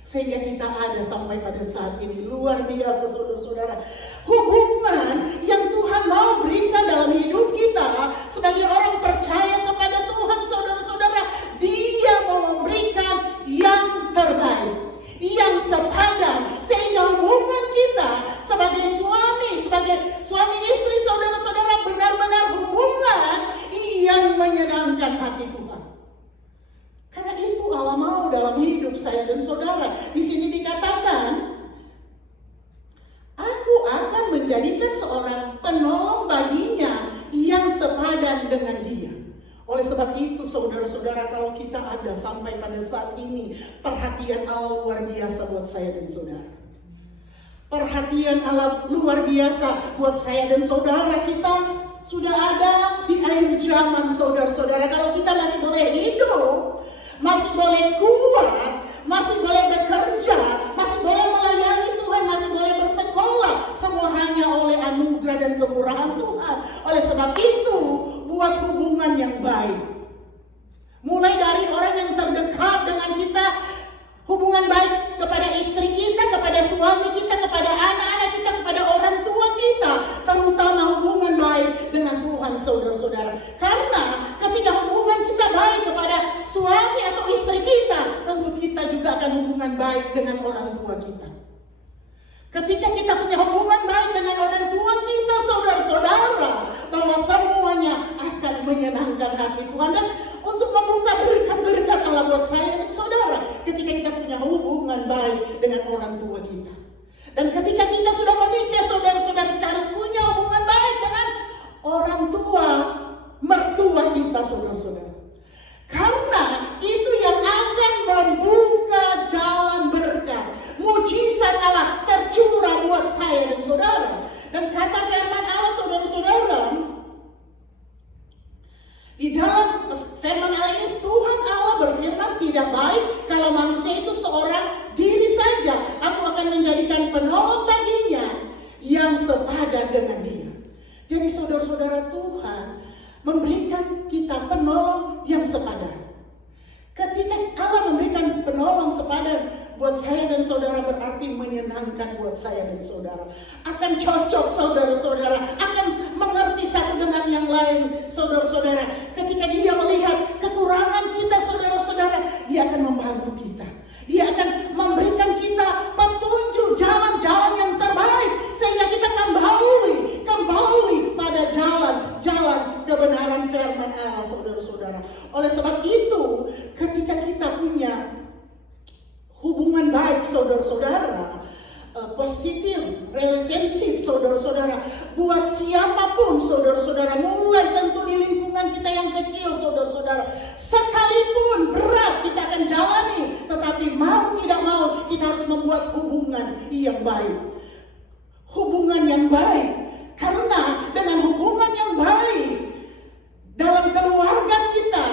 Sehingga kita ada sampai pada saat ini. Luar biasa saudara-saudara. Hubungan yang Tuhan mau berikan dalam hidup kita sebagai orang percaya kepada Tuhan, saudara-saudara. Dia mau memberikan yang terbaik, yang sepadan. Sehingga hubungan kita sebagai suami istri, saudara-saudara, benar-benar hubungan yang menyenangkan hati Tuhan. Karena itu Allah mau dalam hidup saya dan saudara. Di sini dikatakan, aku akan menjadikan seorang penolong baginya yang sepadan dengan dia. Oleh sebab itu saudara-saudara, kalau kita ada sampai pada saat ini, perhatian Allah luar biasa buat saya dan saudara. Perhatian Allah luar biasa buat saya dan saudara. Kita sudah ada di akhir zaman saudara-saudara. Kalau kita masih boleh hidup, masih boleh kuat, masih boleh bekerja, masih boleh melayani Tuhan, masih boleh bersekolah, semua hanya oleh anugerah dan kemurahan Tuhan. Oleh sebab itu, buat hubungan yang baik. Mulai dari orang yang terdekat dengan kita, hubungan baik kepada istri kita, kepada suami kita, kepada anak-anak kita, kepada orang tua kita, terutama hubungan baik dengan Tuhan, saudara-saudara. Karena ketika hubungan kita baik kepada suami atau istri kita, tentu kita juga akan hubungan baik dengan orang tua kita. Ketika kita punya hubungan baik dengan orang tua kita, saudara-saudara, bahwa semuanya akan menyenangkan hati Tuhan. Dan untuk membuka berkat-berkat Allah buat saya dan saudara, ketika kita punya hubungan baik dengan orang tua kita. Dan ketika kita sudah menikah, saudara-saudara, kita harus punya hubungan baik dengan orang tua, mertua kita, saudara-saudara. Karena itu yang akan membuka jalan berkat. Mujizat Allah tercurah buat saya dan saudara. Dan kata firman Allah, saudara-saudara, di dalam firman Allah ini Tuhan Allah berfirman, tidak baik kalau manusia itu seorang diri saja. Aku akan menjadikan penolong baginya yang sepadan dengan dia. Jadi saudara-saudara, Tuhan memberikan kita penolong yang sepadan. Ketika Allah memberikan penolong sepadan buat saya dan saudara, berarti menyenangkan buat saya dan saudara. Akan cocok saudara-saudara, akan mengerti satu dengan yang lain saudara-saudara. Ketika dia melihat kekurangan kita saudara-saudara, dia akan membantu kita. Dia akan memberikan kita petunjuk jalan-jalan yang terbaik. Sehingga kita kembali pada jalan kebenaran firman Allah saudara-saudara. Oleh sebab itu, ketika kita punya hubungan baik saudara-saudara, positif relationship saudara-saudara, buat siapapun saudara-saudara, mulai tentu di lingkungan kita yang kecil saudara-saudara, sekalipun berat kita akan jalani, tetapi mau tidak mau kita harus membuat hubungan yang baik. Hubungan yang baik, karena dengan hubungan yang baik dalam keluarga kita,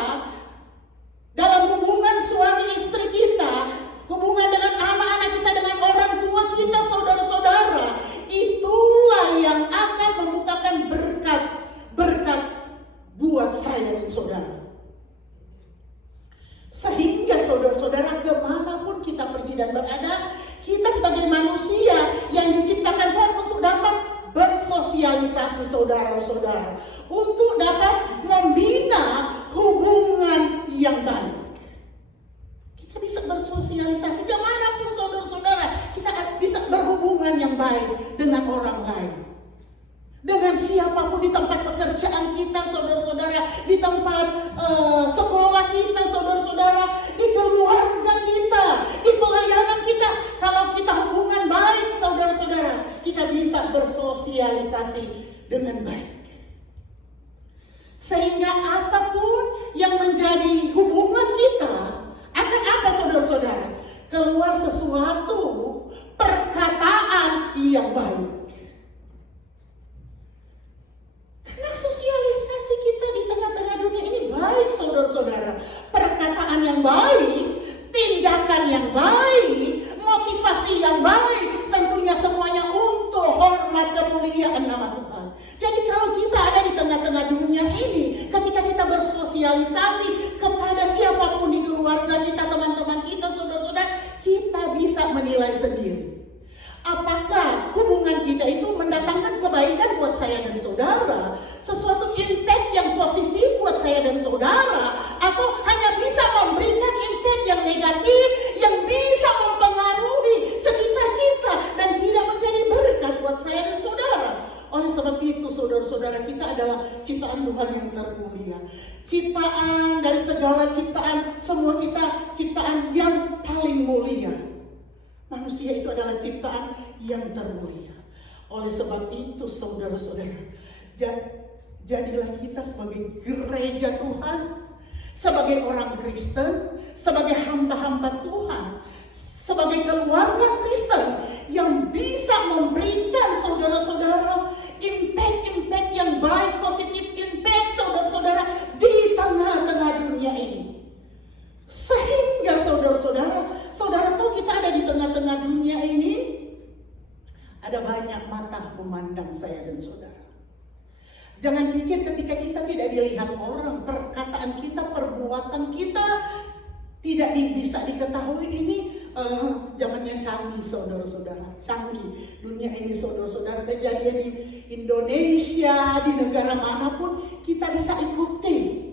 dalam hubungan suami istri kita, hubungan dengan anak-anak kita, dengan orang tua kita saudara-saudara, itulah yang akan membukakan berkat buat saya dan saudara. Sehingga saudara-saudara, kemanapun kita pergi dan berada, kita sebagai manusia yang diciptakan Tuhan untuk dapat bersosialisasi saudara-saudara, untuk dapat membina hubungan yang baik. Kita bisa bersosialisasi kemanapun saudara-saudara, kita bisa berhubungan yang baik dengan orang lain. Dengan siapapun, di tempat pekerjaan kita saudara-saudara, di tempat sekolah kita saudara-saudara, di keluarga kita, di pelayanan kita. Kalau kita hubungan baik saudara-saudara, kita bisa bersosialisasi dengan baik. Sehingga apapun yang menjadi hubungan kita, akan apa saudara-saudara? Keluar sesuatu perkataan yang baik. Karena sosialisasi kita di tengah-tengah dunia ini baik saudara-saudara. Perkataan yang baik, tindakan yang baik, motivasi yang baik, tentunya semuanya untuk hormat kemuliaan nama Tuhan. Jadi kalau kita ada di tengah-tengah dunia ini, ketika kita bersosialisasi kepada siapapun di keluarga kita, teman-teman kita, saudara-saudara, menilai sendiri. Apakah hubungan kita itu mendatangkan kebaikan buat saya dan saudara, sesuatu impact yang positif buat saya dan saudara, atau hanya bisa memberikan impact yang negatif yang bisa mempengaruhi sekitar kita dan tidak menjadi berkat buat saya dan saudara. Oleh sebab itu saudara-saudara, kita adalah ciptaan Tuhan yang termulia. Ciptaan dari segala ciptaan, semua kita ciptaan yang paling mulia. Manusia itu adalah ciptaan yang termulia. Oleh sebab itu saudara-saudara, jadilah kita sebagai gereja Tuhan, sebagai orang Kristen, sebagai hamba-hamba Tuhan, sebagai keluarga Kristen yang bisa memberikan saudara-saudara impact yang baik, positif impact saudara-saudara di tengah-tengah dunia ini. Sehingga saudara tahu kita ada di tengah-tengah dunia ini, ada banyak mata memandang saya dan saudara. Jangan pikir ketika kita tidak dilihat orang, perkataan kita, perbuatan kita tidak bisa diketahui. Ini zamannya canggih saudara-saudara, canggih dunia ini saudara-saudara. Kejadian di Indonesia, di negara manapun kita bisa ikuti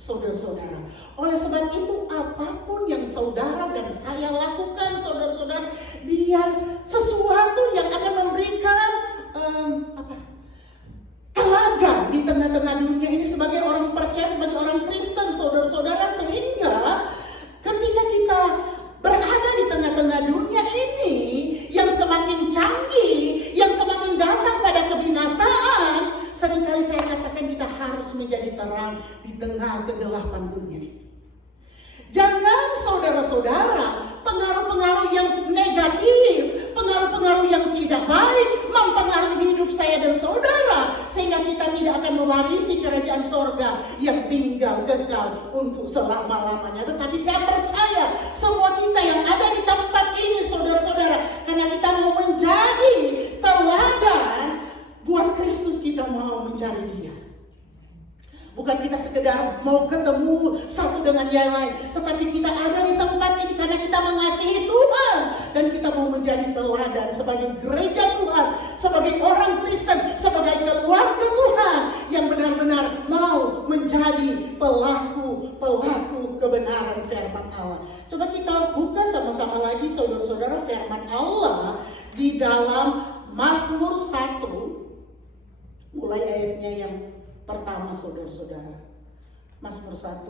saudara-saudara. Oleh sebab itu apapun yang saudara dan saya lakukan saudara-saudara, biar sesuatu yang akan memberikan teladan di tengah-tengah dunia ini sebagai orang percaya, sebagai orang Kristen saudara-saudara, sehingga ketika kita berada di tengah-tengah dunia ini yang semakin canggih, yang semakin datang pada kebinasaan, seringkali saya katakan kita harus menjadi terang di tengah kegelapan dunia ini. Jangan saudara-saudara, pengaruh-pengaruh yang negatif, pengaruh-pengaruh yang tidak baik mempengaruhi hidup saya dan saudara, sehingga kita tidak akan mewarisi kerajaan sorga yang tinggal kekal untuk selama-lamanya. Tetapi saya percaya semua kita yang ada di tempat ini saudara-saudara, karena kita mau menjadi teladan buat Kristus, kita mau mencari Dia. Bukan kita sekedar mau ketemu satu dengan yang lain, tetapi kita ada di tempat ini karena kita mengasihi Tuhan dan kita mau menjadi teladan sebagai gereja Tuhan, sebagai orang Kristen, sebagai keluarga Tuhan yang benar-benar mau menjadi pelaku kebenaran firman Allah. Coba kita buka sama-sama lagi saudara-saudara firman Allah di dalam Mazmur 1, mulai ayatnya yang pertama saudara-saudara. Mazmur 1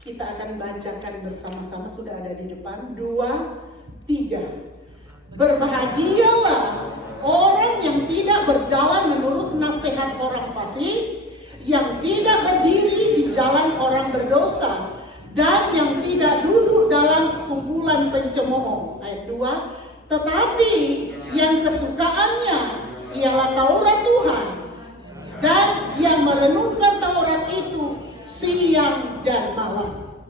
kita akan bacakan bersama-sama, sudah ada di depan. 2, 3. Berbahagialah orang yang tidak berjalan menurut nasihat orang fasik, yang tidak berdiri di jalan orang berdosa, dan yang tidak duduk dalam kumpulan pencemooh. Ayat 2. Tetapi yang kesukaannya ialah Taurat Tuhan, dan yang merenungkan Taurat itu siang dan malam.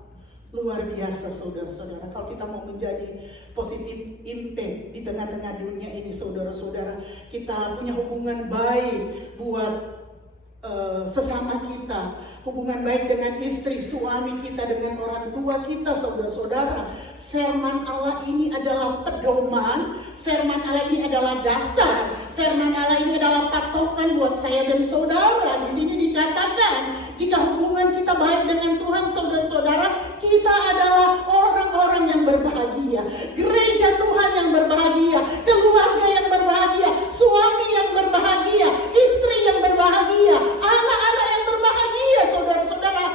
Luar biasa saudara-saudara, kalau kita mau menjadi positif impact di tengah-tengah dunia ini saudara-saudara, kita punya hubungan baik buat sesama kita, hubungan baik dengan istri, suami kita, dengan orang tua kita saudara-saudara. Firman Allah ini adalah pedoman, firman Allah ini adalah dasar, firman Allah ini adalah patokan buat saya dan saudara. Di sini dikatakan, jika hubungan kita baik dengan Tuhan saudara-saudara, kita adalah orang-orang yang berbahagia, gereja Tuhan yang berbahagia, keluarga yang berbahagia, suami yang berbahagia, istri yang berbahagia, anak-anak yang berbahagia saudara-saudara.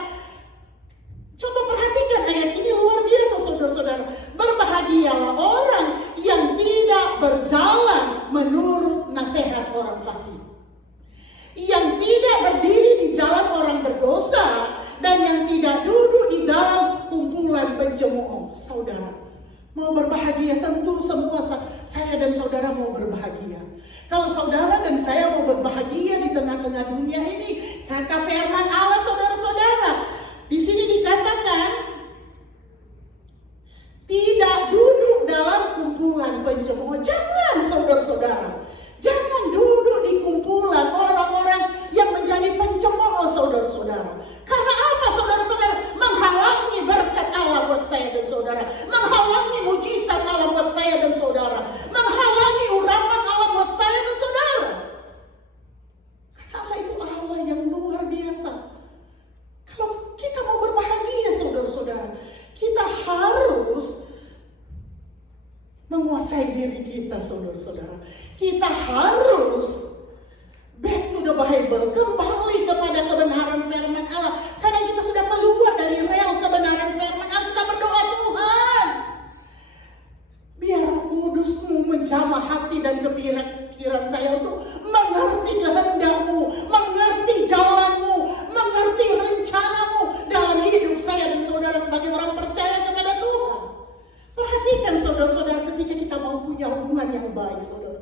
Coba perhatikan ayat ini, luar biasa saudara-saudara. Berbahagialah orang yang tidak berjalan menurut nasihat orang fasik, yang tidak berdiri di jalan orang berdosa, dan yang tidak duduk di dalam kumpulan pencemooh. Saudara mau berbahagia, tentu semua saya dan saudara mau berbahagia. Kalau saudara dan saya mau berbahagia di tengah-tengah dunia ini, kata firman Allah saudara-saudara, di sini dikatakan tidak duduk dalam kumpulan pencemooh. Jangan saudara-saudara, jangan duduk di kumpulan orang-orang yang menjadi pencemooh saudara-saudara. Karena apa saudara-saudara? Menghalangi berkat Allah buat saya dan saudara, menghalangi mujizat menguasai diri kita, saudara-saudara. Kita harus back to the Bible, kembali kepada kebenaran firman Allah. Karena kita sudah keluar dari rel kebenaran firman Allah. Kita berdoa, Tuhan, biar Roh Kudus-Mu menjamah hati dan kepikiran saya untuk mengerti kehendak-Mu, mengerti jalan-Mu, mengerti rencana-Mu dalam hidup saya dan saudara sebagai orang percaya kepada Tuhan. Perhatikan saudara-saudara, ketika kita mau punya hubungan yang baik, saudara,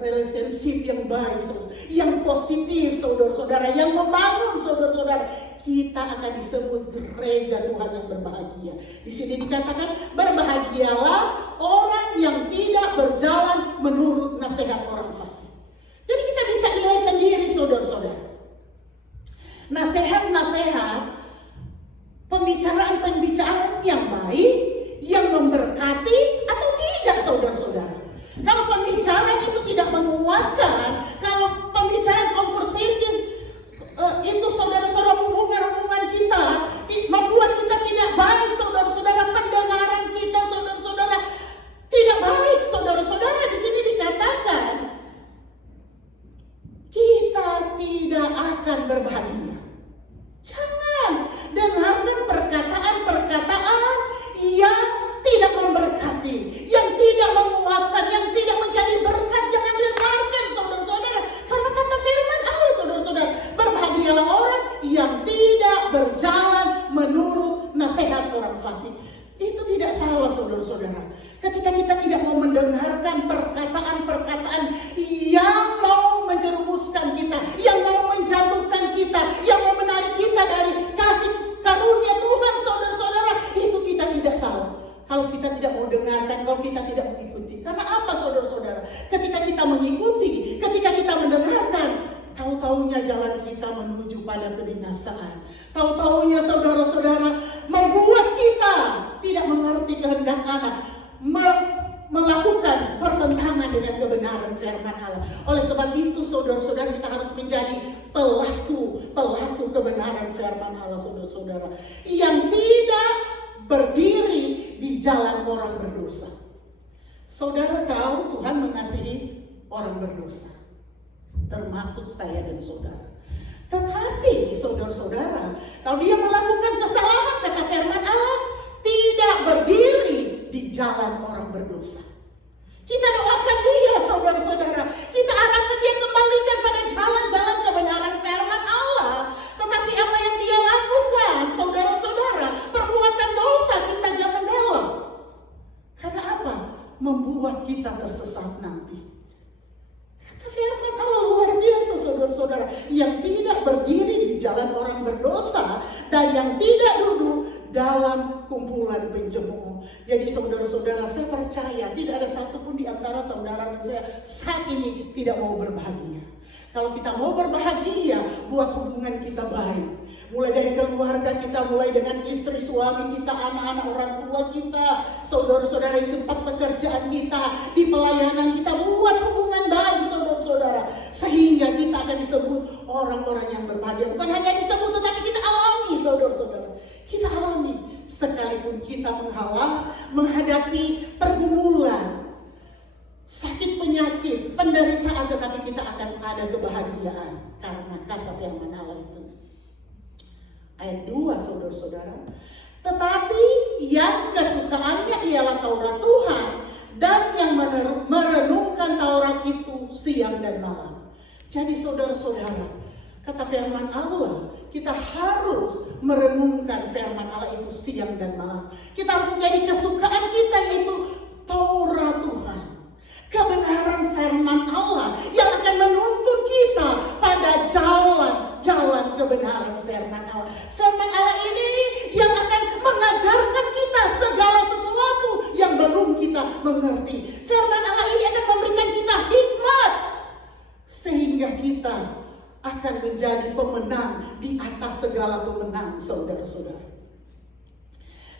relationship yang baik, saudara, yang positif, saudara-saudara, yang membangun, saudara-saudara, kita akan disebut gereja Tuhan yang berbahagia. Di sini dikatakan, berbahagialah orang yang tidak berjalan menurut nasihat orang fasik. Jadi kita bisa nilai sendiri, saudara-saudara. Nasihat-nasihat, pembicaraan-pembicaraan yang baik, yang memberkati atau tidak, saudara-saudara. Kalau pembicaraan itu tidak menguatkan, kalau pembicaraan conversation itu, saudara-saudara, hubungan kita membuat kita tidak baik, saudara-saudara, pendengaran kita, saudara-saudara, tidak baik, saudara-saudara. Di sini dikatakan kita tidak akan berbahagia. Jangan dengarkan perkataan-perkataan yang tidak memberkati, yang tidak menguatkan, yang tidak menjadi berkat. Jangan dengarkan, saudara-saudara. Karena kata firman Allah, saudara-saudara, berbahagialah orang yang tidak berjalan menurut nasihat orang fasik. Itu tidak salah, saudara-saudara. Ketika kita tidak mau mendengarkan perkataan-perkataan yang mau menjerumuskan kita, yang mau menjatuhkan kita, yang mau menarik kita dari kasih karunia Tuhan, saudara-saudara, itu kita tidak salah. Kalau kita tidak mau dengarkan, kalau kita tidak mengikuti. Karena apa, saudara-saudara? Ketika kita mengikuti, ketika kita mendengarkan, tahu-tahunya jalan kita menuju pada kebinasaan. Tahu-tahunya, saudara-saudara, membuat kita tidak mengerti kehendak Allah, melakukan pertentangan dengan kebenaran firman Allah. Oleh sebab itu, saudara-saudara, kita harus menjadi pelaku kebenaran firman Allah, saudara-saudara, yang tidak berdiri di jalan orang berdosa. Saudara tahu Tuhan mengasihi orang berdosa, termasuk saya dan saudara. Tetapi saudara-saudara, kalau dia melakukan kesalahan, kata firman Allah, tidak berdiri di jalan orang berdosa. Kita doakan dia, saudara-saudara. Kita harapkan dia kembalikan pada jalan-jalan kebenaran firman Allah. Tetapi apa yang dia lakukan, saudara-saudara, perbuatan dosa, kita jangan bela. Karena apa? Membuat kita tersesat nanti. Kata firman Allah luar biasa, saudara-saudara, yang tidak berdiri di jalan orang berdosa dan yang tidak duduk dalam kumpulan pencemooh. Jadi saudara-saudara, saya percaya tidak ada satupun di antara saudara dan saya saat ini tidak mau berbahagia. Kalau kita mau berbahagia, buat hubungan kita baik. Mulai dari keluarga kita, mulai dengan istri, suami kita, anak-anak, orang tua kita, saudara-saudara, di tempat pekerjaan kita, di pelayanan kita, buat hubungan baik, saudara-saudara. Sehingga kita akan disebut orang-orang yang berbahagia. Bukan hanya disebut, tetapi kita alami, saudara-saudara. Kita alami, sekalipun kita menghadapi pergumulan, sakit, penyakit, penderitaan, tetapi kita akan ada kebahagiaan. Karena kata firman Allah itu. Ayat 2, saudara-saudara. Tetapi yang kesukaannya ialah Taurat Tuhan, dan yang merenungkan Taurat itu siang dan malam. Jadi saudara-saudara, kata firman Allah, kita harus merenungkan firman Allah itu siang dan malam. Kita harus menjadi kesukaan kita, yaitu Taurat Tuhan, kebenaran firman Allah yang akan menuntun kita pada jalan kebenaran firman Allah. Firman Allah ini yang akan mengajarkan kita segala sesuatu yang belum kita mengerti. Firman Allah ini akan memberikan kita hikmat sehingga kita akan menjadi pemenang di atas segala pemenang, saudara-saudara.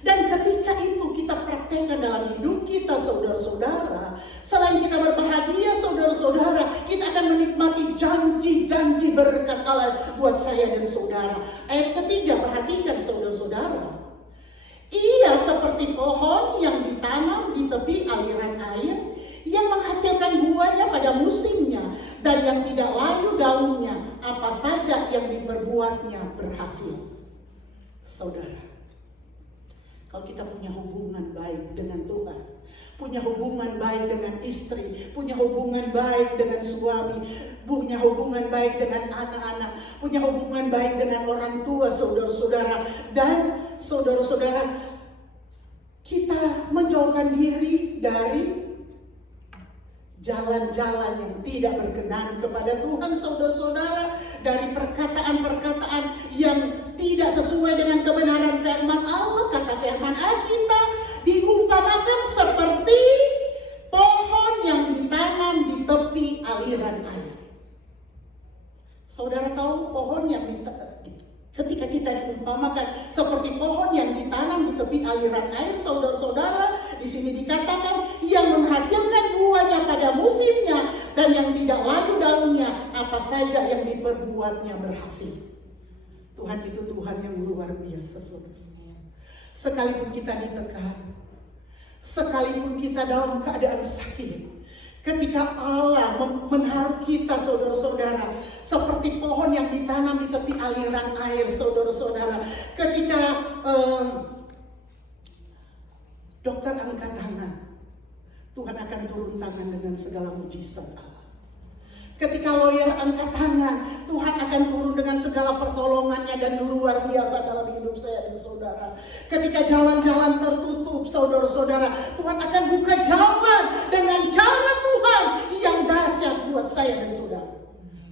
Dan ketika itu kita praktekkan dalam hidup kita, saudara-saudara, selain kita berbahagia, saudara-saudara, kita akan menikmati janji-janji berkat Allah buat saya dan saudara. Ayat ketiga, perhatikan saudara-saudara. Ia seperti pohon yang ditanam di di tepi aliran air, yang menghasilkan buahnya pada musimnya, dan yang tidak layu daunnya, apa saja yang diperbuatnya berhasil. Saudara, kalau kita punya hubungan baik dengan Tuhan, punya hubungan baik dengan istri, punya hubungan baik dengan suami, punya hubungan baik dengan anak-anak, punya hubungan baik dengan orang tua, saudara-saudara, dan saudara-saudara, kita menjauhkan diri dari jalan-jalan yang tidak berkenan kepada Tuhan, saudara-saudara, dari perkataan-perkataan yang tidak sesuai dengan kebenaran firman Allah. Kata firman kita diumpamakan seperti pohon yang ditanam di tepi aliran air. Saudara tahu pohon yang ketika kita diumpamakan seperti pohon yang ditanam di tepi aliran air, saudara-saudara, di sini dikatakan yang menghasilkan buahnya pada musimnya dan yang tidak layu daunnya, apa saja yang diperbuatnya berhasil. Tuhan itu Tuhan yang luar biasa, saudara-saudara. Sekalipun kita ditekan, sekalipun kita dalam keadaan sakit, ketika Allah menaruh kita, saudara-saudara, seperti pohon yang ditanam di tepi aliran air, saudara-saudara. Ketika dokter angkat tangan, Tuhan akan turun tangan dengan segala mujizat Allah. Ketika lawyer angkat tangan, Tuhan akan turun dengan segala pertolongannya dan luar biasa dalam hidup saya dan saudara. Ketika jalan-jalan tertutup, saudara-saudara, Tuhan akan buka jalan dengan cara Tuhan yang dahsyat buat saya dan saudara.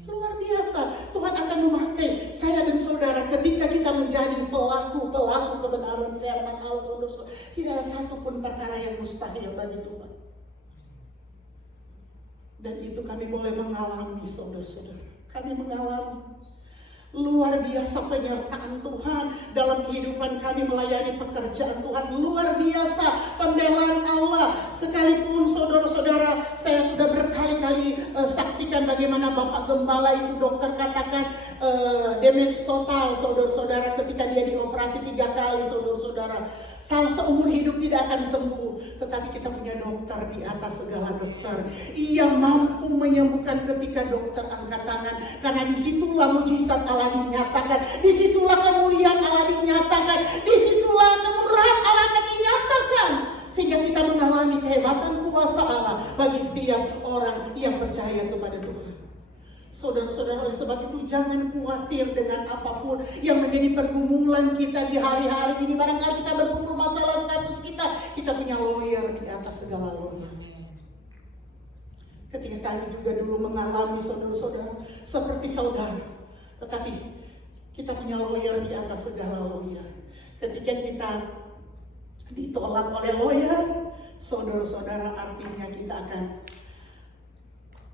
Luar biasa, Tuhan akan memakai saya dan saudara ketika kita menjadi pelaku-pelaku kebenaran firman Allah, saudara-saudara. Tidak ada satupun perkara yang mustahil bagi Tuhan. Dan itu kami boleh mengalami, saudara-saudara. Kami mengalami luar biasa penyertaan Tuhan dalam kehidupan kami melayani pekerjaan Tuhan. Luar biasa pembelaan Allah. Sekalipun saudara-saudara, saya sudah berkali-kali saksikan bagaimana Bapak Gembala itu dokter katakan damage total, saudara-saudara, ketika dia dioperasi 3 kali, saudara-saudara. Seumur hidup tidak akan sembuh. Tetapi kita punya dokter di atas segala dokter. Ia mampu menyembuhkan ketika dokter angkat tangan. Karena disitulah mujizat Allah dinyatakan. Disitulah kemuliaan Allah dinyatakan. Disitulah kemurahan Allah akan dinyatakan. Sehingga kita mengalami kehebatan kuasa Allah bagi setiap orang yang percaya kepada Tuhan. Saudara-saudara, oleh sebab itu jangan khawatir dengan apapun yang menjadi pergumulan kita di hari-hari ini. Barangkali kita bergumul masalah status kita punya lawyer di atas segala lawyer. Ketika kami juga dulu mengalami, saudara-saudara, seperti saudara, tetapi kita punya lawyer di atas segala lawyer. Ketika kita ditolak oleh lawyer, saudara-saudara, artinya kita akan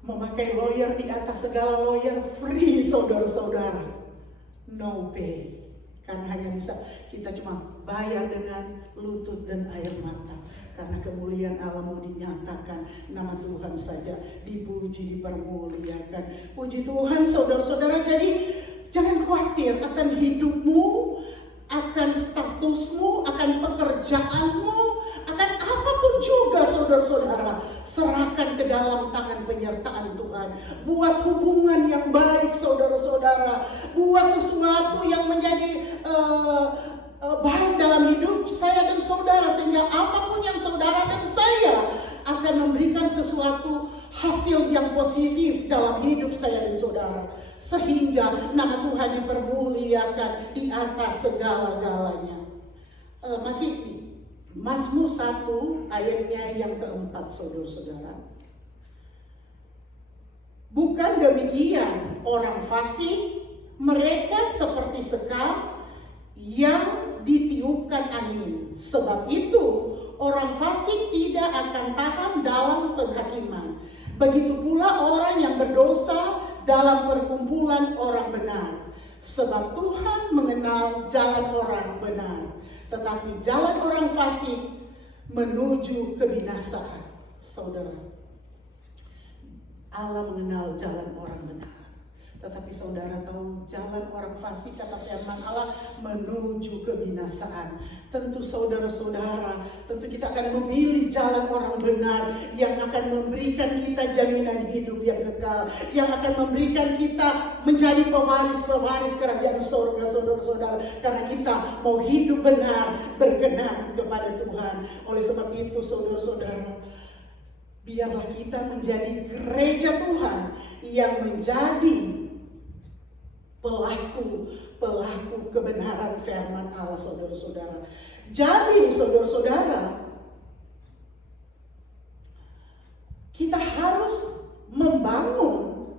memakai lawyer di atas segala lawyer, free, saudara-saudara, no pay. Karena hanya bisa kita cuma bayar dengan lutut dan air mata. Karena kemuliaan Allah mau dinyatakan, nama Tuhan saja dipuji, dipermuliakan. Puji Tuhan, saudara-saudara. Jadi jangan khawatir akan hidupmu, akan statusmu, akan pekerjaanmu, akan apapun juga, saudara-saudara. Serahkan ke dalam tangan penyertaan Tuhan. Buat hubungan yang baik, saudara-saudara. Buat sesuatu yang menjadi baik dalam hidup saya dan saudara. Sehingga apapun yang saudara dan saya akan memberikan sesuatu hasil yang positif dalam hidup saya dan saudara. Sehingga nama Tuhan dipermuliakan di atas segala-galanya. Masih Mazmur 1 ayatnya yang keempat, saudara-saudara. Bukan demikian orang fasik, mereka seperti sekam yang ditiupkan angin. Sebab itu orang fasik tidak akan tahan dalam penghakiman. Begitu pula orang yang berdosa dalam perkumpulan orang benar. Sebab Tuhan mengenal jalan orang benar, tetapi jalan orang fasik menuju kebinasaan. Saudara, Allah mengenal jalan orang benar. Tetapi saudara tahu jalan orang fasik, kata firman Allah, menuju kebinasaan. Tentu saudara-saudara, tentu kita akan memilih jalan orang benar yang akan memberikan kita jaminan hidup yang kekal, yang akan memberikan kita menjadi pewaris-pewaris kerajaan surga, saudara-saudara, karena kita mau hidup benar, berkenan kepada Tuhan. Oleh sebab itu saudara-saudara, biarlah kita menjadi gereja Tuhan yang menjadi pelaku kebenaran firman Allah, saudara-saudara. Jadi saudara-saudara, kita harus membangun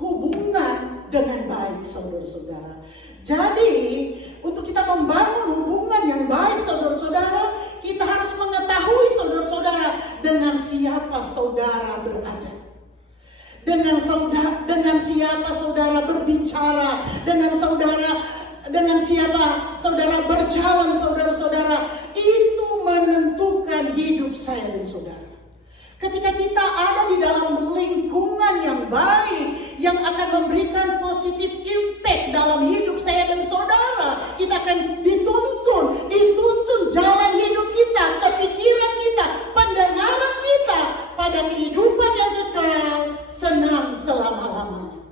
hubungan dengan baik, saudara-saudara. Jadi untuk kita membangun hubungan yang baik, saudara-saudara, kita harus mengetahui, saudara-saudara, dengan siapa saudara berada. Dengan siapa saudara berbicara, dengan siapa saudara berjalan, saudara-saudara, itu menentukan hidup saya dan saudara. Ketika kita ada di dalam lingkungan yang baik, yang akan memberikan positif impact dalam hidup saya dan saudara, kita akan dituntun jalan hidup kita, kepikiran kita, pendengaran kita pada kehidupan yang kekal, senang selama-lamanya.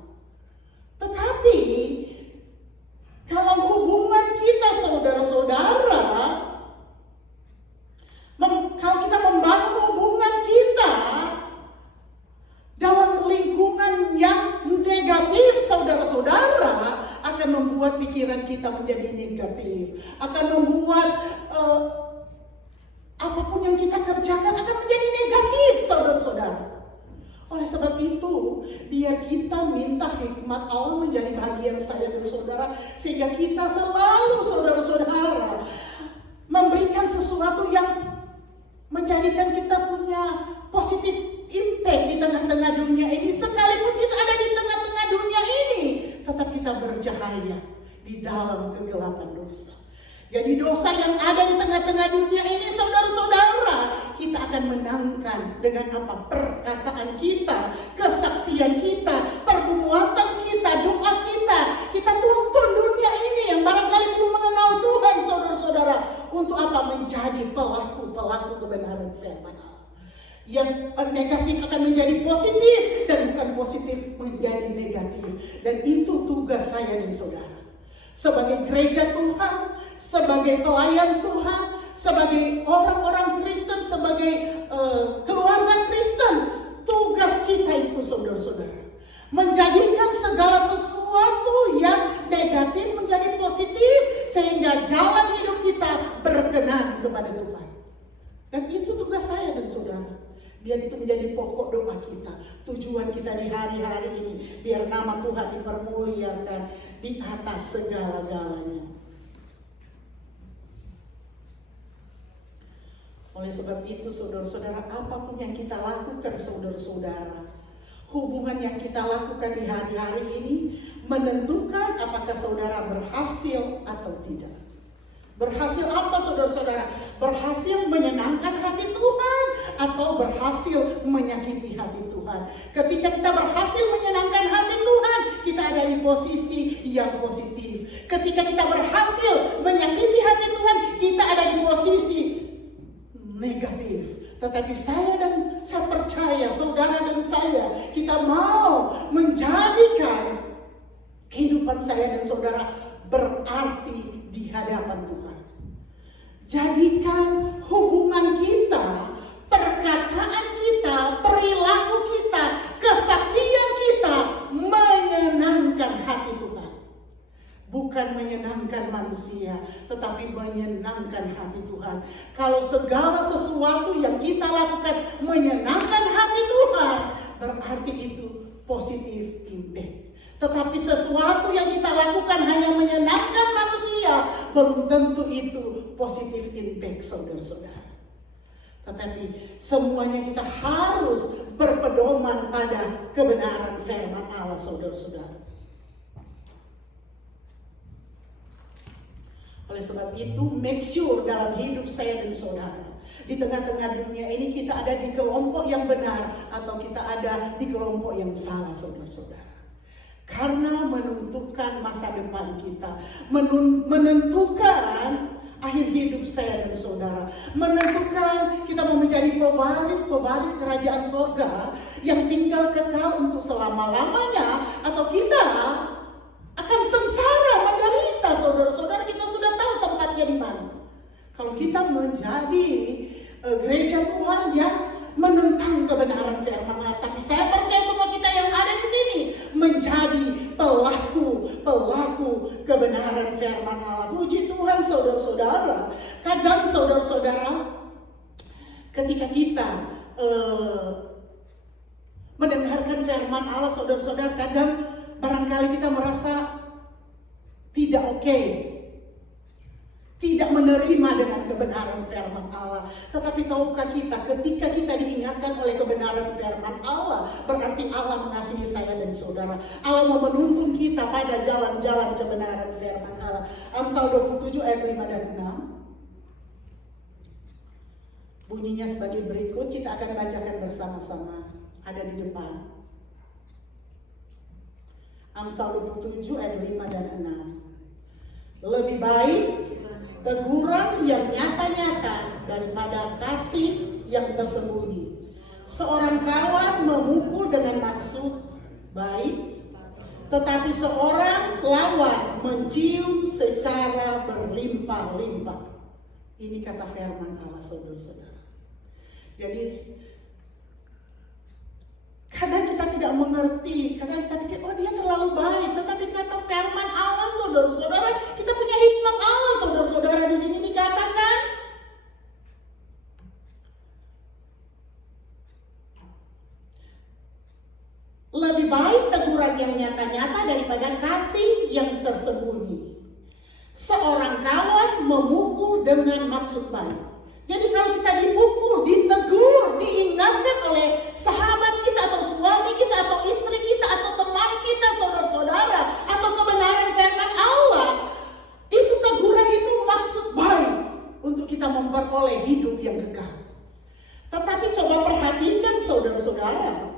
Tetapi kalau hubungan kita, saudara-saudara, kalau kita membangun hubungan kita dalam lingkungan yang negatif, saudara-saudara, akan membuat pikiran kita menjadi negatif, akan membuat apapun yang kita kerjakan akan menjadi negatif, saudara-saudara. Oleh sebab itu, biar kita minta hikmat Allah menjadi bagian saya dan saudara, sehingga kita selalu, saudara-saudara, memberikan sesuatu yang menjadikan kita punya positif impact di tengah-tengah dunia ini. Sekalipun kita ada di tengah-tengah dunia ini, tetap kita bercahaya di dalam kegelapan dosa. Jadi dosa yang ada di tengah-tengah dunia ini, saudara-saudara, kita akan menangkan dengan apa? Perkataan kita, kesaksian kita, perbuatan kita, doa kita. Kita tuntun dunia ini yang barangkali belum mengenal Tuhan, saudara-saudara, untuk apa? Menjadi pelaku kebenaran firman Allah. Yang negatif akan menjadi positif, dan bukan positif menjadi negatif. Dan itu tugas saya dan saudara. Sebagai gereja Tuhan, sebagai pelayan Tuhan, sebagai orang-orang Kristen, sebagai keluarga Kristen, tugas kita itu, saudara-saudara, menjadikan segala sesuatu yang negatif menjadi positif, sehingga jalan hidup kita berkenan kepada Tuhan. Dan itu tugas saya dan saudara. Biar itu menjadi pokok doa kita, tujuan kita di hari-hari ini, biar nama Tuhan dipermuliakan di atas segala-galanya. Oleh sebab itu, saudara-saudara, apapun yang kita lakukan, saudara-saudara, hubungan yang kita lakukan di hari-hari ini menentukan apakah saudara berhasil atau tidak. Berhasil apa, saudara-saudara? Berhasil menyenangkan hati Tuhan atau berhasil menyakiti hati Tuhan? Ketika kita berhasil menyenangkan hati Tuhan, kita ada di posisi yang positif. Ketika kita berhasil menyakiti hati Tuhan, kita ada di posisi negatif. Tetapi saya percaya, saudara dan saya, kita mau menjadikan kehidupan saya dan saudara berarti di hadapan Tuhan. Jadikan hubungan kita, perkataan kita, perilaku kita, kesaksian kita menyenangkan hati Tuhan. Bukan menyenangkan manusia, tetapi menyenangkan hati Tuhan. Kalau segala sesuatu yang kita lakukan menyenangkan hati Tuhan, berarti itu positif impact. Tetapi sesuatu yang kita lakukan hanya menyenangkan manusia, belum tentu itu positif impact, saudara-saudara. Tetapi semuanya kita harus berpedoman pada kebenaran firman Allah, saudara-saudara. Oleh sebab itu, make sure dalam hidup saya dan saudara, Di tengah-tengah dunia ini kita ada di kelompok yang benar atau kita ada di kelompok yang salah, saudara-saudara. Karena menentukan masa depan kita, menentukan akhir hidup saya dan saudara, menentukan kita mau menjadi pewaris kerajaan sorga yang tinggal kekal untuk selama-lamanya, atau kita akan sengsara, menderita, saudara-saudara. Kita sudah tahu tempatnya di mana. Kalau kita menjadi gereja Tuhan yang menentang kebenaran firman Allah, tapi saya percaya semua kita yang ada di sini menjadi pelaku kebenaran firman Allah. Puji Tuhan, saudara-saudara. Kadang saudara-saudara, ketika kita mendengarkan firman Allah, saudara-saudara, kadang barangkali kita merasa tidak oke, tidak menerima dengan kebenaran firman Allah. Tetapi tahukah kita, ketika kita diingatkan oleh kebenaran firman Allah, berarti Allah mengasihi saya dan saudara. Allah mau menuntun kita pada jalan-jalan kebenaran firman Allah. Amsal 27 ayat 5 dan 6. Bunyinya sebagai berikut, kita akan bacakan bersama-sama. Ada di depan. Amsal 27 ayat 5 dan 6. Lebih baik teguran yang nyata-nyata daripada kasih yang tersembunyi. Seorang kawan memukul dengan maksud baik, tetapi seorang lawan mencium secara berlimpah-limpah. Ini kata firman Allah, saudara-saudara. Jadi kadang kita tidak mengerti, kadang kita pikir, oh dia terlalu baik. Tetapi kata firman Allah, saudara-saudara, kita punya hikmat Allah, saudara-saudara. Di sini dikatakan, lebih baik teguran yang nyata-nyata daripada kasih yang tersembunyi. Seorang kawan memukul dengan maksud baik. Jadi kalau kita dipukul, ditegur, diingatkan oleh sahabat kita atau suami kita atau istri kita atau teman kita, saudara-saudara, atau kebenaran firman Allah, itu teguran itu maksud baik untuk kita memperoleh hidup yang kekal. Tetapi coba perhatikan, saudara-saudara,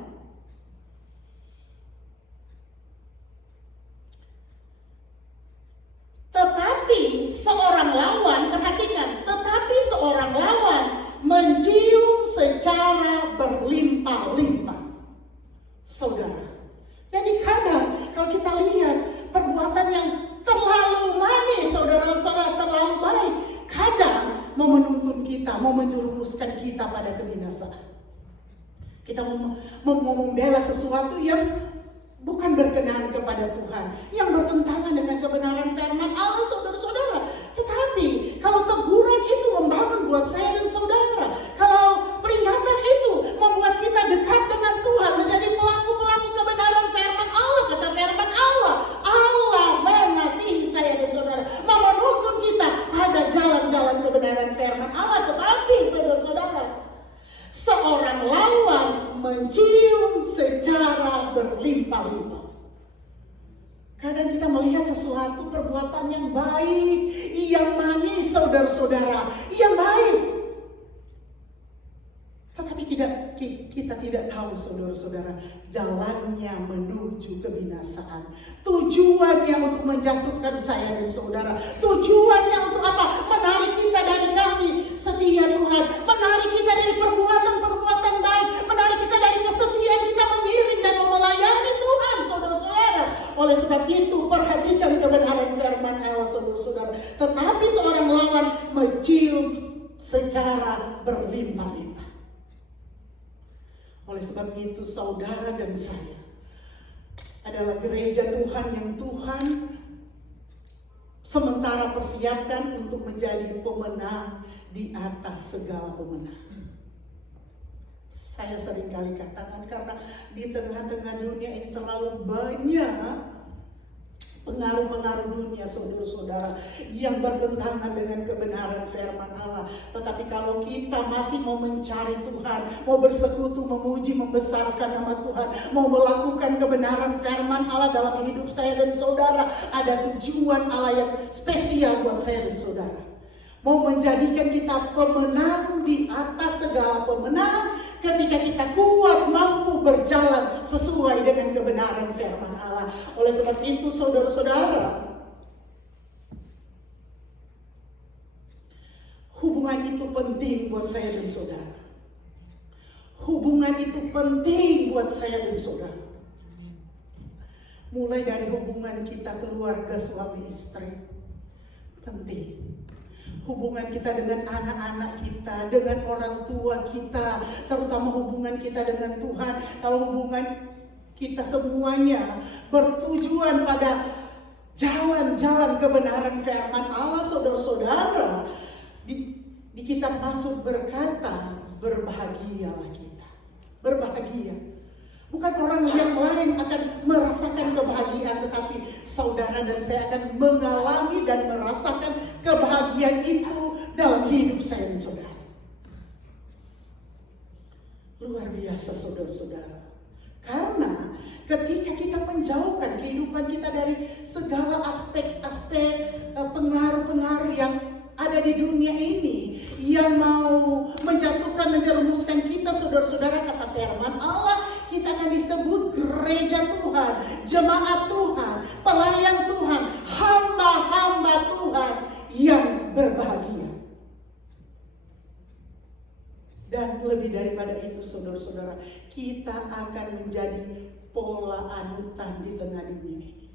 tetapi seorang lawan, perhatikan, tetapi seorang lawan mencium secara berlimpah-limpah. Saudara, jadi kadang kalau kita lihat perbuatan yang terlalu manis, saudara-saudara, terlalu baik, kadang mau menuntun kita, mau menjerumuskan kita pada kebinasaan. Kita mau membela sesuatu yang bukan berkenan kepada Tuhan, yang bertentangan dengan kebenaran firman Allah, saudara-saudara. Tetapi kalau teguran itu membangun buat saya dan saudara, kalau peringatan itu membuat kita dekat dengan Tuhan, menjadi pelaku-pelaku kebenaran firman Allah, kata firman Allah, Allah mengasihi saya dan saudara, mau menuntun kita pada jalan-jalan kebenaran firman Allah. Tetapi saudara-saudara, seorang lawan mencium secara berlimpah-limpah. Kadang kita melihat sesuatu perbuatan yang baik, yang manis, saudara-saudara, yang baik. Tetapi kita tidak tahu, saudara-saudara, jalannya menuju kebinasaan. Tujuannya untuk menjatuhkan saya dan saudara. Tujuannya untuk apa? Menarik kita dari kasih setia Tuhan. Menarik kita dari perbuatan-perbuatan baik. Menarik kita dari kesetiaan kita mengiring dan melayani Tuhan, saudara-saudara. Oleh sebab itu, perhatikan kebenaran firman Allah, saudara-saudara. Tetapi seorang lawan mencium secara berlimpah-limpah. Oleh sebab itu, saudara dan saya adalah gereja Tuhan yang Tuhan sementara persiapkan untuk menjadi pemenang di atas segala pemenang. Saya seringkali katakan, karena di tengah-tengah dunia ini terlalu banyak pengaruh-pengaruh dunia, saudara-saudara, yang bertentangan dengan kebenaran firman Allah. Tetapi kalau kita masih mau mencari Tuhan, mau bersekutu, memuji, membesarkan nama Tuhan, mau melakukan kebenaran firman Allah dalam hidup saya dan saudara, ada tujuan Allah yang spesial buat saya dan saudara. mau menjadikan kita pemenang di atas segala pemenang ketika kita kuat mampu berjalan sesuai dengan kebenaran firman Allah. Oleh sebab itu saudara-saudara, hubungan itu penting buat saya dan saudara. Hubungan itu penting buat saya dan saudara. Mulai dari hubungan kita keluarga suami istri, penting. Hubungan kita dengan anak-anak kita, dengan orang tua kita, terutama hubungan kita dengan Tuhan. Kalau hubungan kita semuanya bertujuan pada jalan-jalan kebenaran firman Allah, saudara-saudara, di kitab Mazmur berkata, berbahagialah kita. Berbahagia. Bukan orang yang lain akan merasakan kebahagiaan, tetapi saudara dan saya akan mengalami dan merasakan kebahagiaan itu dalam hidup saya dan saudara. Luar biasa saudara-saudara. Karena ketika kita menjauhkan kehidupan kita dari segala aspek-aspek pengaruh-pengaruh yang ada di dunia ini yang mau menjatuhkan, menjerumuskan kita, saudara-saudara, kata firman Allah, kita akan disebut gereja Tuhan, jemaat Tuhan, pelayan Tuhan, hamba-hamba Tuhan yang berbahagia. Dan lebih daripada itu saudara-saudara, kita akan menjadi pola anutan di tengah dunia ini.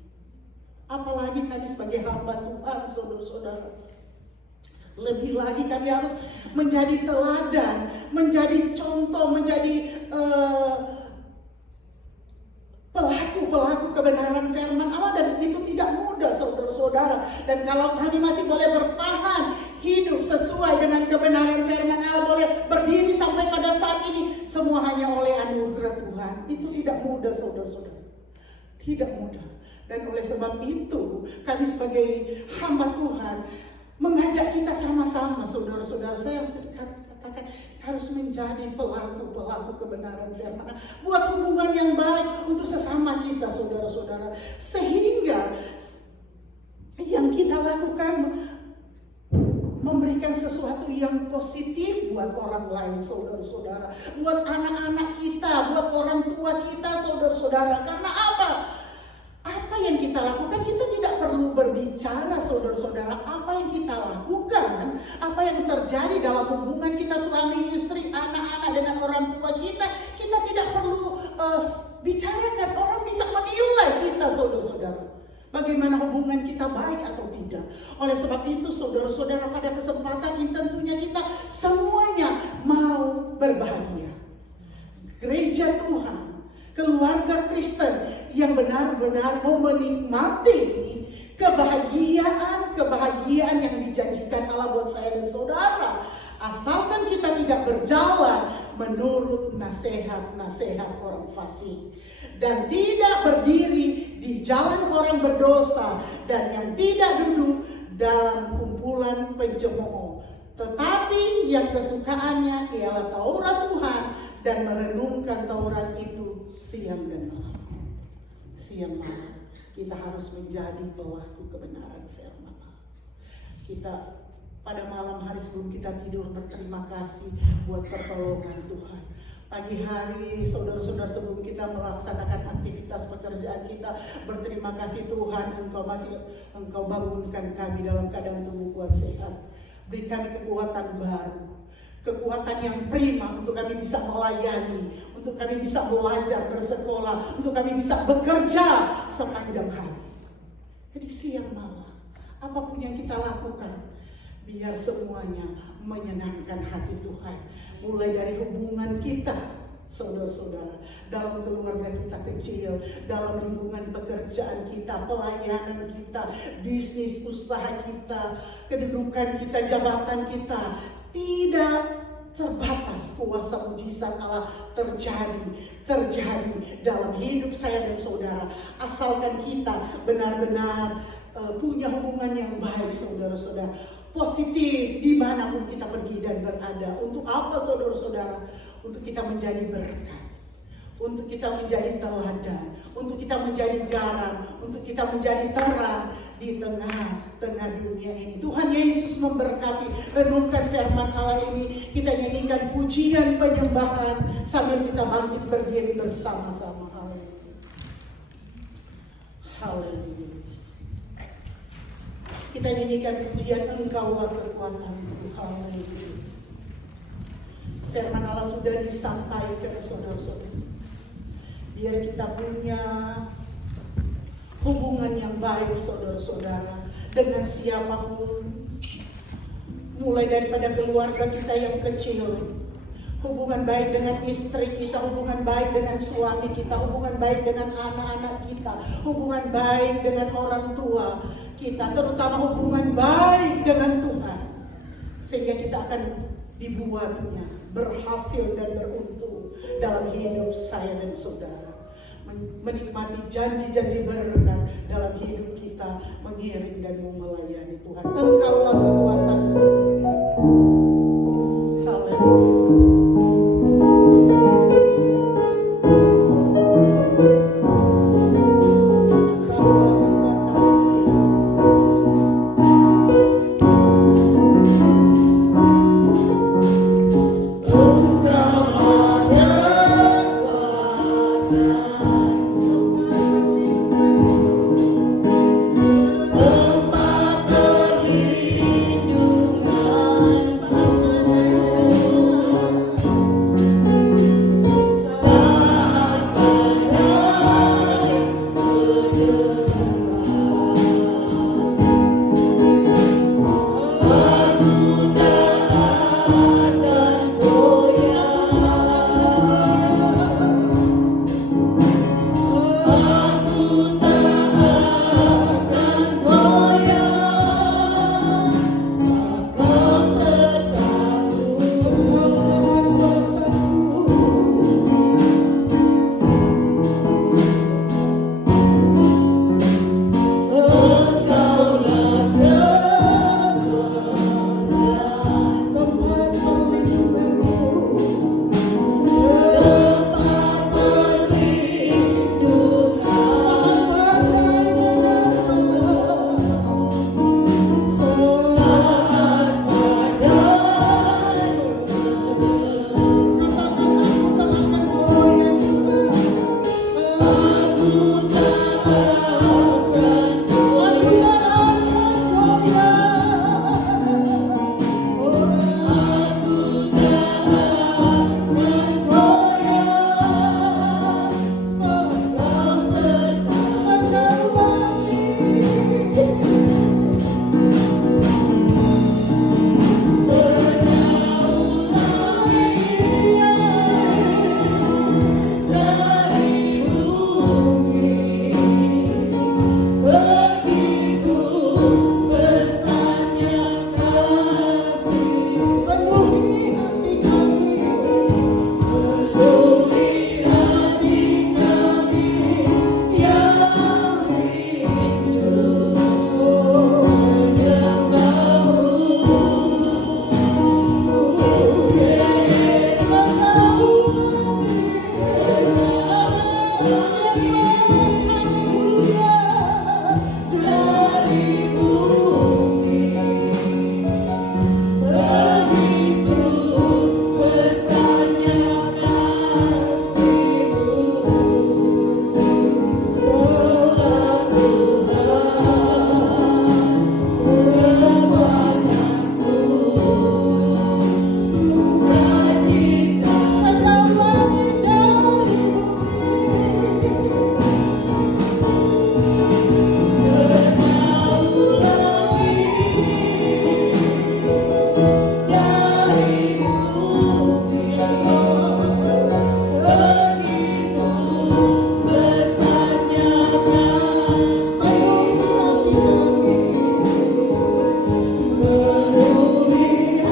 Apalagi kami sebagai hamba Tuhan, saudara-saudara. Lebih lagi kami harus menjadi teladan, menjadi contoh, menjadi pelaku-pelaku kebenaran firman Allah. Dan itu tidak mudah saudara-saudara. Dan kalau kami masih boleh bertahan hidup sesuai dengan kebenaran firman Allah, boleh berdiri sampai pada saat ini, semua hanya oleh anugerah Tuhan. Itu tidak mudah saudara-saudara. Tidak mudah. Dan oleh sebab itu kami sebagai hamba Tuhan mengajak kita sama-sama, saudara-saudara, saya katakan harus menjadi pelaku-pelaku kebenaran firman, buat hubungan yang baik untuk sesama kita, saudara-saudara, sehingga yang kita lakukan memberikan sesuatu yang positif buat orang lain, saudara-saudara, buat anak-anak kita, buat orang tua kita, saudara-saudara. Karena apa? Apa yang kita lakukan, kita tidak perlu berbicara, saudara-saudara. Apa yang kita lakukan, apa yang terjadi dalam hubungan kita suami istri, anak-anak dengan orang tua kita, kita tidak perlu bicarakan. Orang bisa menilai kita, saudara-saudara, bagaimana hubungan kita baik atau tidak. Oleh sebab itu saudara-saudara, pada kesempatan ini tentunya kita semuanya mau berbahagia. Gereja Tuhan, keluarga Kristen yang benar-benar mau menikmati kebahagiaan yang dijanjikan Allah buat saya dan saudara, asalkan kita tidak berjalan menurut nasihat-nasihat orang fasik dan tidak berdiri di jalan orang berdosa dan yang tidak duduk dalam kumpulan pencemooh, tetapi yang kesukaannya ialah Taurat Tuhan dan merenungkan Taurat itu siang dan malam. Siang malam kita harus menjadi pelaku kebenaran firman Allah. Kita pada malam hari sebelum kita tidur berterima kasih buat pertolongan Tuhan. Pagi hari saudara-saudara sebelum kita melaksanakan aktivitas pekerjaan kita, berterima kasih Tuhan, Engkau bangunkan kami dalam keadaan tubuh kuat sehat. Beri kami kekuatan baru, kekuatan yang prima untuk kami bisa melayani, untuk kami bisa belajar, bersekolah, untuk kami bisa bekerja sepanjang hari. Jadi siang malam, apapun yang kita lakukan, biar semuanya menyenangkan hati Tuhan. Mulai dari hubungan kita, saudara-saudara, dalam keluarga kita kecil, dalam lingkungan pekerjaan kita, pelayanan kita, bisnis usaha kita, kedudukan kita, jabatan kita, tidak terbatas. Kuasa mujizat Allah terjadi dalam hidup saya dan saudara, asalkan kita benar-benar punya hubungan yang baik, saudara-saudara, positif dimanapun kita pergi dan berada. Untuk apa, saudara-saudara? Untuk kita menjadi berkat, untuk kita menjadi teladan, untuk kita menjadi garam, untuk kita menjadi terang di tengah-tengah dunia ini. Tuhan Yesus memberkati. Renungkan firman Allah ini, kita nyanyikan pujian penyembahan sambil kita bangkit berdiri bersama-sama. Haleluya. Haleluya. Kita nyanyikan pujian Engkaulah kekuatanku. Haleluya. Firman Allah sudah disampaikan saudara-saudara. Biar kita punya hubungan yang baik saudara-saudara dengan siapapun. Mulai daripada keluarga kita yang kecil. Hubungan baik dengan istri kita, hubungan baik dengan suami kita, hubungan baik dengan anak-anak kita, hubungan baik dengan orang tua kita, terutama hubungan baik dengan Tuhan. Sehingga kita akan dibuatnya berhasil dan beruntung dalam hidup saya dan saudara. Menikmati janji-janji berkat dalam hidup kita, mengiring dan melayani Tuhan. Engkaulah kekuatanku.